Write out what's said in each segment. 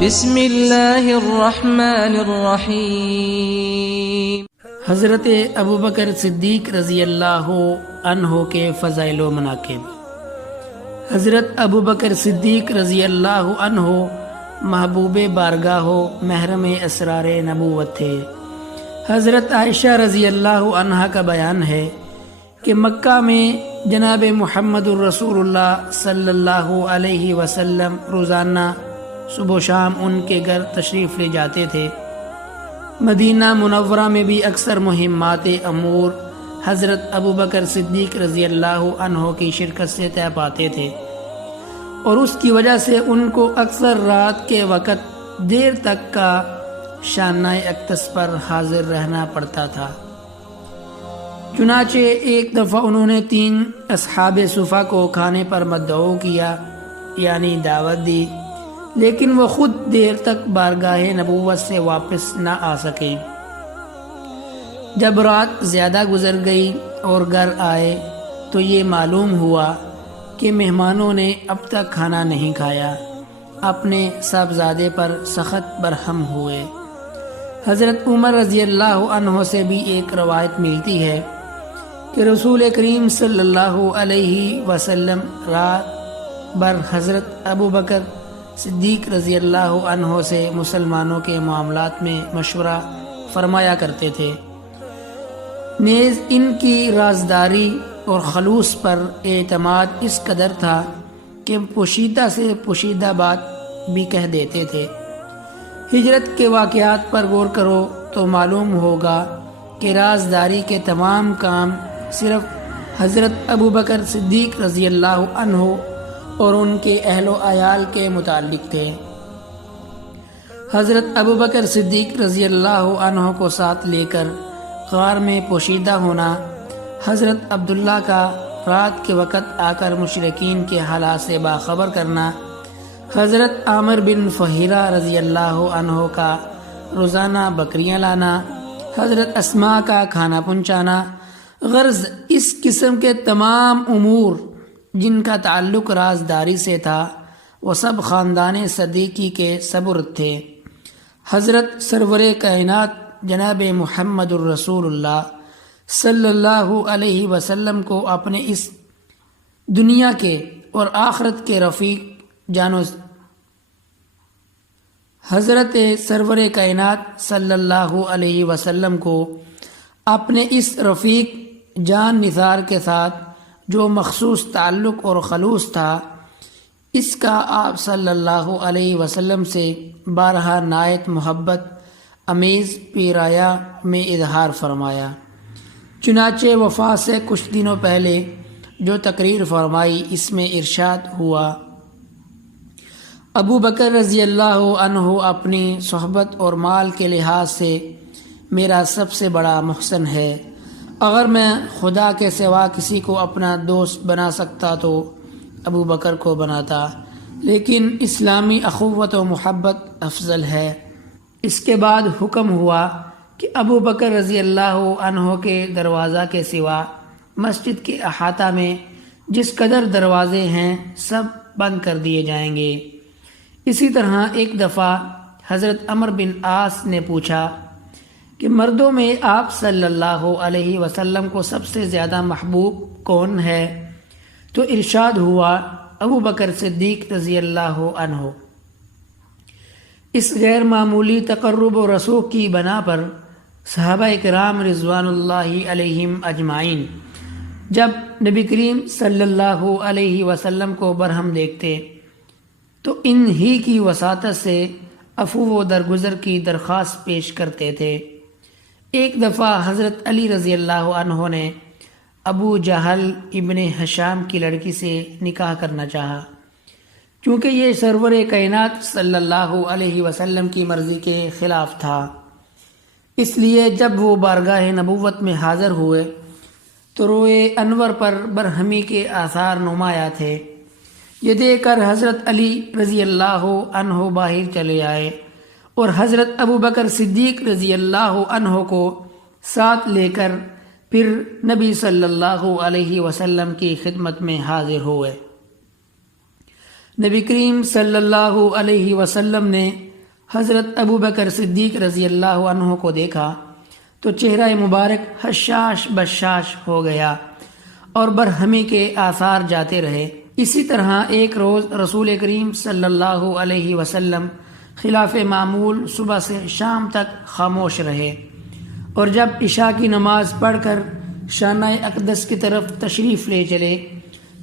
بسم اللہ الرحمن الرحیم۔ حضرت ابوبکر صدیق رضی اللہ عنہ کے فضائل و مناقب۔ حضرت ابوبکر صدیق رضی اللہ عنہ محبوب بارگاہ و محرم اسرار نبوت تھے۔ حضرت عائشہ رضی اللہ عنہ کا بیان ہے کہ مکہ میں جناب محمد الرسول اللہ صلی اللہ علیہ وسلم روزانہ صبح و شام ان کے گھر تشریف لے جاتے تھے۔ مدینہ منورہ میں بھی اکثر مہمات امور حضرت ابوبکر صدیق رضی اللہ عنہ کی شرکت سے طے پاتے تھے، اور اس کی وجہ سے ان کو اکثر رات کے وقت دیر تک کا شانہ اقدس پر حاضر رہنا پڑتا تھا۔ چنانچہ ایک دفعہ انہوں نے 3 اصحاب صفہ کو کھانے پر مدعو کیا، یعنی دعوت دی، لیکن وہ خود دیر تک بارگاہ نبوت سے واپس نہ آ سکے۔ جب رات زیادہ گزر گئی اور گھر آئے تو یہ معلوم ہوا کہ مہمانوں نے اب تک کھانا نہیں کھایا۔ اپنے صاحبزادے پر سخت برہم ہوئے۔ حضرت عمر رضی اللہ عنہ سے بھی ایک روایت ملتی ہے کہ رسول کریم صلی اللہ علیہ وسلم رات بھر حضرت ابوبکر صدیق رضی اللہ عنہ سے مسلمانوں کے معاملات میں مشورہ فرمایا کرتے تھے۔ نیز ان کی رازداری اور خلوص پر اعتماد اس قدر تھا کہ پوشیدہ سے پوشیدہ بات بھی کہہ دیتے تھے۔ ہجرت کے واقعات پر غور کرو تو معلوم ہوگا کہ رازداری کے تمام کام صرف حضرت ابوبکر صدیق رضی اللہ عنہ اور ان کے اہل و عیال کے متعلق تھے۔ حضرت ابوبکر صدیق رضی اللہ عنہ کو ساتھ لے کر غار میں پوشیدہ ہونا، حضرت عبداللہ کا رات کے وقت آ کر مشرکین کے حالات سے باخبر کرنا، حضرت عامر بن فہیرہ رضی اللہ عنہ کا روزانہ بکریاں لانا، حضرت اسماء کا کھانا پہنچانا، غرض اس قسم کے تمام امور جن کا تعلق رازداری سے تھا وہ سب خاندان صدیقی کے سبرد تھے۔ حضرت سرور کائنات جناب محمد الرسول اللہ صلی اللہ علیہ وسلم کو اپنے اس دنیا کے اور آخرت کے رفیق حضرت سرور کائنات صلی اللہ علیہ وسلم کو اپنے اس رفیق جان نثار کے ساتھ جو مخصوص تعلق اور خلوص تھا، اس کا آپ صلی اللہ علیہ وسلم سے بارہا نہایت محبت امیز پیرایا میں اظہار فرمایا۔ چنانچہ وفات سے کچھ دنوں پہلے جو تقریر فرمائی اس میں ارشاد ہوا، ابوبکر رضی اللہ عنہ اپنی صحبت اور مال کے لحاظ سے میرا سب سے بڑا محسن ہے۔ اگر میں خدا کے سوا کسی کو اپنا دوست بنا سکتا تو ابوبکر کو بناتا، لیکن اسلامی اخوت و محبت افضل ہے۔ اس کے بعد حکم ہوا کہ ابوبکر رضی اللہ عنہ کے دروازہ کے سوا مسجد کے احاطہ میں جس قدر دروازے ہیں سب بند کر دیے جائیں گے۔ اسی طرح ایک دفعہ حضرت عمر بن عاص نے پوچھا کہ مردوں میں آپ صلی اللہ علیہ وسلم کو سب سے زیادہ محبوب کون ہے؟ تو ارشاد ہوا ابوبکر صدیق رضی اللہ عنہ۔ اس غیر معمولی تقرب و رسوخ کی بنا پر صحابہ کرام رضوان اللہ علیہم اجمعین جب نبی کریم صلی اللہ علیہ وسلم کو برہم دیکھتے تو انہی کی وساطت سے عفو و درگزر کی درخواست پیش کرتے تھے۔ ایک دفعہ حضرت علی رضی اللہ عنہ نے ابو جہل ابن ہشام کی لڑکی سے نکاح کرنا چاہا، چونکہ یہ سرور کائنات صلی اللہ علیہ وسلم کی مرضی کے خلاف تھا۔ اس لیے جب وہ بارگاہ نبوت میں حاضر ہوئے تو روئے انور پر برہمی کے آثار نمایاں تھے۔ یہ دیکھ کر حضرت علی رضی اللہ عنہ باہر چلے آئے اور حضرت ابوبکر صدیق رضی اللہ عنہ کو ساتھ لے کر پھر نبی صلی اللہ علیہ وسلم کی خدمت میں حاضر ہوئے۔ نبی کریم صلی اللہ علیہ وسلم نے حضرت ابو بکر صدیق رضی اللہ عنہ کو دیکھا تو چہرہ مبارک حشاش بشاش ہو گیا اور برہمی کے آثار جاتے رہے۔ اسی طرح ایک روز رسول کریم صلی اللہ علیہ وسلم خلاف معمول صبح سے شام تک خاموش رہے، اور جب عشاء کی نماز پڑھ کر شانہ اقدس کی طرف تشریف لے چلے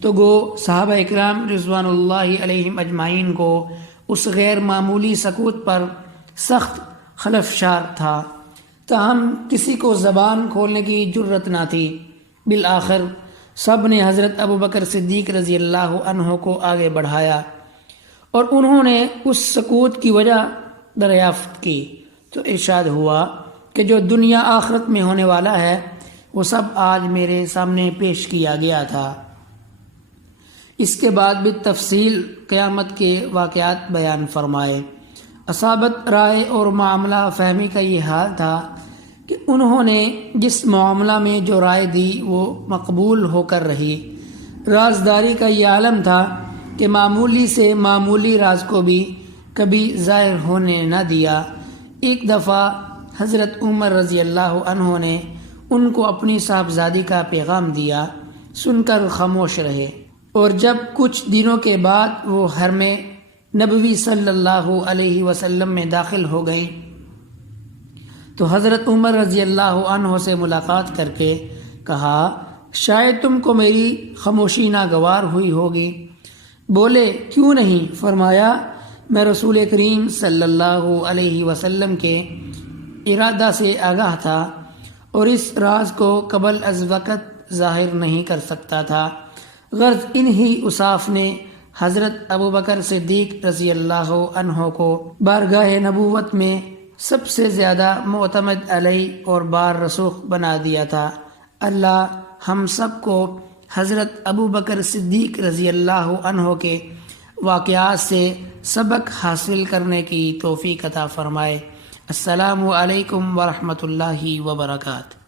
تو گو صحابہ اکرام رضوان اللہ علیہم اجمعین کو اس غیر معمولی سکوت پر سخت خلفشار تھا، تاہم کسی کو زبان کھولنے کی جرت نہ تھی۔ بالآخر سب نے حضرت ابو بکر صدیق رضی اللہ عنہ کو آگے بڑھایا اور انہوں نے اس سکوت کی وجہ دریافت کی تو ارشاد ہوا کہ جو دنیا آخرت میں ہونے والا ہے وہ سب آج میرے سامنے پیش کیا گیا تھا۔ اس کے بعد بھی تفصیل قیامت کے واقعات بیان فرمائے۔ اصابت رائے اور معاملہ فہمی کا یہ حال تھا کہ انہوں نے جس معاملہ میں جو رائے دی وہ مقبول ہو کر رہی۔ رازداری کا یہ عالم تھا کہ معمولی سے معمولی راز کو بھی کبھی ظاہر ہونے نہ دیا۔ ایک دفعہ حضرت عمر رضی اللہ عنہ نے ان کو اپنی صاحبزادی کا پیغام دیا، سن کر خاموش رہے، اور جب کچھ دنوں کے بعد وہ حرم نبوی صلی اللہ علیہ وسلم میں داخل ہو گئی تو حضرت عمر رضی اللہ عنہ سے ملاقات کر کے کہا، شاید تم کو میری خاموشی ناگوار ہوئی ہوگی۔ بولے، کیوں نہیں؟ فرمایا، میں رسول کریم صلی اللہ علیہ وسلم کے ارادہ سے آگاہ تھا اور اس راز کو قبل از وقت ظاہر نہیں کر سکتا تھا۔ غرض انہی اوصاف نے حضرت ابو بکر صدیق رضی اللہ عنہ کو بارگاہ نبوت میں سب سے زیادہ معتمد علیہ اور بار رسوخ بنا دیا تھا۔ اللہ ہم سب کو حضرت ابو بکر صدیق رضی اللہ عنہ کے واقعات سے سبق حاصل کرنے کی توفیق عطا فرمائے۔ السلام علیکم ورحمۃ اللہ وبرکاتہ۔